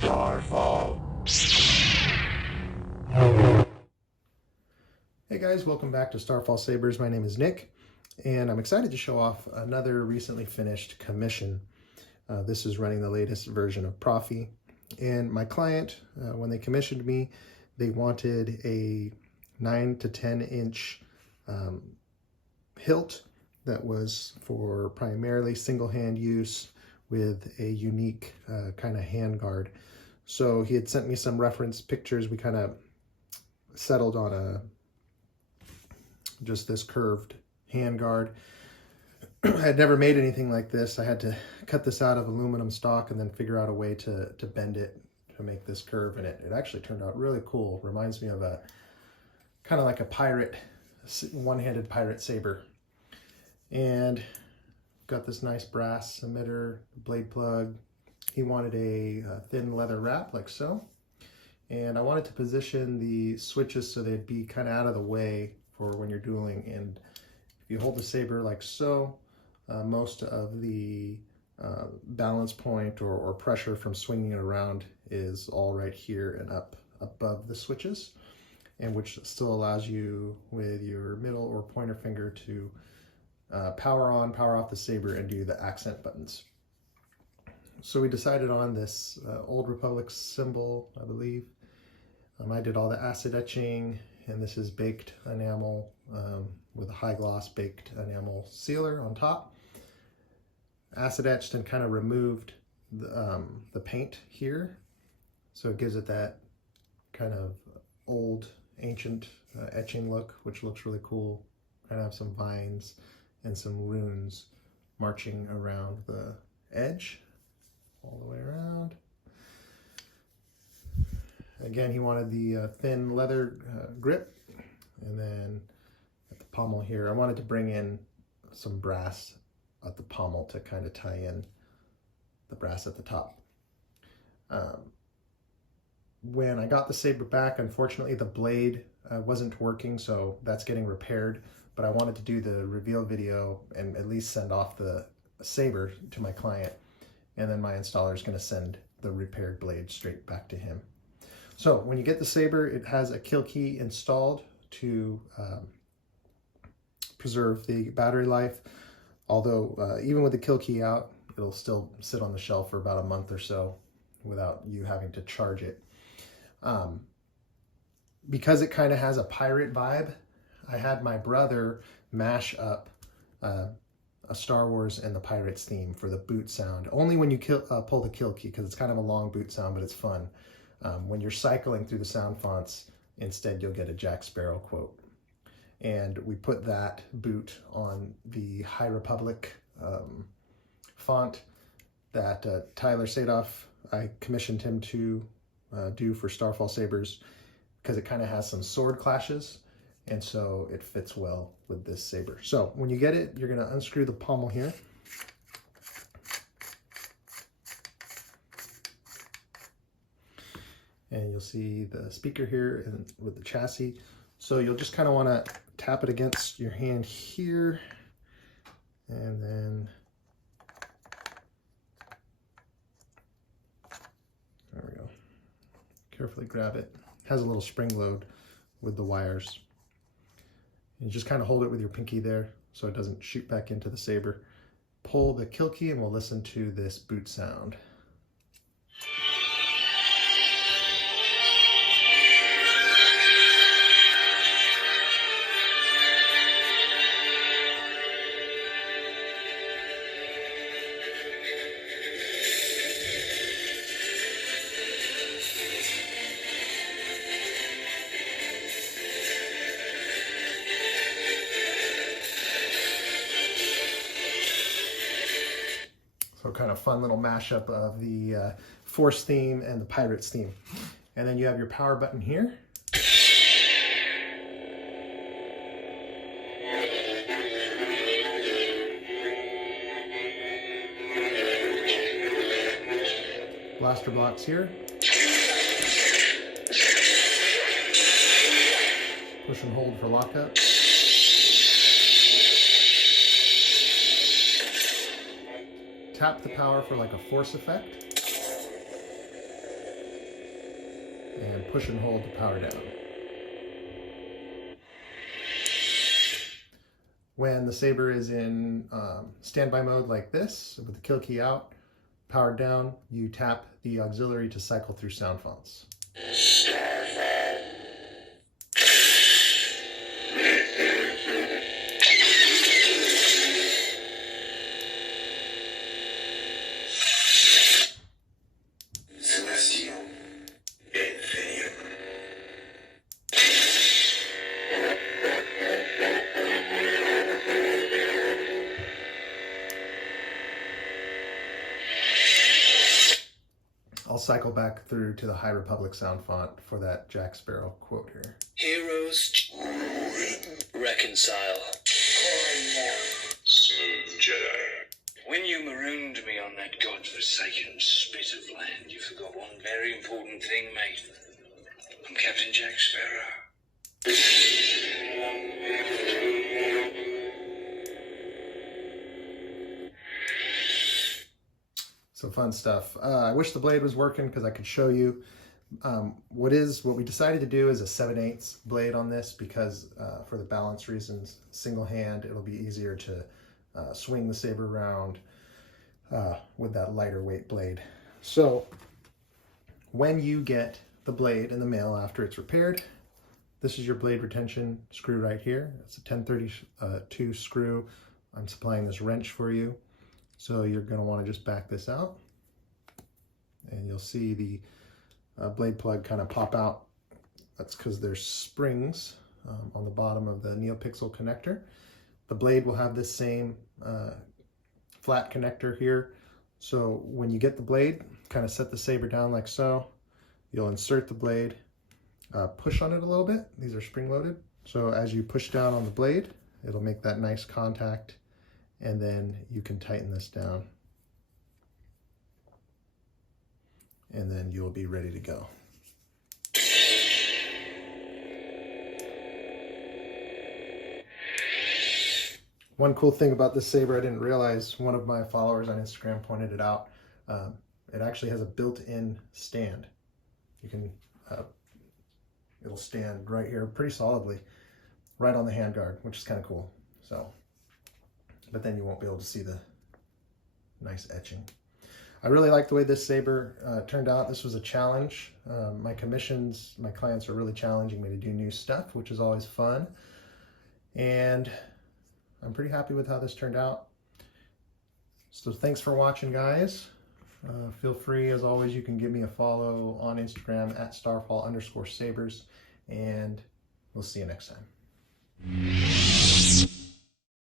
Starfall. Hey guys, welcome back to Starfall Sabers. My name is Nick, and I'm excited to show off another recently finished commission. This is running the latest version of Profi, and my client, when they commissioned me, they wanted a 9 to 10 inch hilt that was for primarily single hand use with a unique kind of hand guard. So he had sent me some reference pictures. We kind of settled on just this curved hand guard. I had never made anything like this. I had to cut this out of aluminum stock and then figure out a way to bend it to make this curve, and it actually turned out really cool. Reminds me of a kind of like a pirate, one-handed pirate saber. And got this nice brass emitter, blade plug. He wanted a thin leather wrap like so. And I wanted to position the switches so they'd be kind of out of the way for when you're dueling. And if you hold the saber like so, most of the balance point or pressure from swinging it around is all right here and up above the switches, and which still allows you with your middle or pointer finger to power on, power off the saber and do the accent buttons. So we decided on this Old Republic symbol, I believe. I did all the acid etching, and this is baked enamel with a high gloss baked enamel sealer on top. Acid etched and kind of removed the paint here, so it gives it that kind of old ancient etching look, which looks really cool. Kind of have some vines and some runes marching around the edge all the way around. Again, he wanted the thin leather grip, and then at the pommel here, I wanted to bring in some brass at the pommel to kind of tie in the brass at the top. When I got the saber back, unfortunately the blade wasn't working, so that's getting repaired, but I wanted to do the reveal video and at least send off the saber to my client, and then my installer is going to send the repaired blade straight back to him. So when you get the saber, it has a kill key installed to preserve the battery life. Although even with the kill key out, it'll still sit on the shelf for about a month or so without you having to charge it. Because it kind of has a pirate vibe, I had my brother mash up a Star Wars and the Pirates theme for the boot sound. Only when you pull the kill key, because it's kind of a long boot sound, but it's fun. When you're cycling through the sound fonts, instead you'll get a Jack Sparrow quote. And we put that boot on the High Republic font that Tyler Sadoff, I commissioned him to do for Starfall Sabers, because it kind of has some sword clashes, and so it fits well with this saber. So when you get it, you're going to unscrew the pommel here. And you'll see the speaker here and with the chassis. So you'll just kind of want to tap it against your hand here, and then there we go. Carefully grab it. It has a little spring load with the wires. And you just kind of hold it with your pinky there so it doesn't shoot back into the saber. Pull the kill key and we'll listen to this boot sound. So kind of fun little mashup of the Force theme and the Pirates theme. And then you have your power button here. Blaster blocks here. Push and hold for lockup. Tap the power for like a force effect. and push and hold to power down. When the Saber is in standby mode like this, with the kill key out, powered down, you tap the auxiliary to cycle through sound fonts. I'll cycle back through to the High Republic sound font for that Jack Sparrow quote here. Heroes reconcile. Smooth Jedi. When you marooned me on that godforsaken spit of land, you forgot one very important thing, mate. I'm Captain Jack Sparrow. So fun stuff. I wish the blade was working because I could show you. What we decided to do is a 7/8 blade on this because for the balance reasons, single hand, it'll be easier to swing the Saber around with that lighter weight blade. So when you get the blade in the mail after it's repaired, this is your blade retention screw right here. It's a 1032 screw. I'm supplying this wrench for you. So you're going to want to just back this out, and you'll see the blade plug kind of pop out. That's because there's springs on the bottom of the NeoPixel connector. The blade will have this same flat connector here. So when you get the blade, kind of set the Saber down like so. You'll insert the blade, push on it a little bit. These are spring loaded. So as you push down on the blade, it'll make that nice contact, and then you can tighten this down, and then you'll be ready to go. One cool thing about this Saber, I didn't realize, one of my followers on Instagram pointed it out. It actually has a built-in stand. You can, it'll stand right here pretty solidly, right on the handguard, which is kind of cool. So, but then you won't be able to see the nice etching. I really like the way this Saber turned out. This was a challenge. My commissions, my clients are really challenging me to do new stuff, which is always fun. And I'm pretty happy with how this turned out. So thanks for watching, guys. Feel free, as always, you can give me a follow on Instagram at Starfall_Sabers, and we'll see you next time.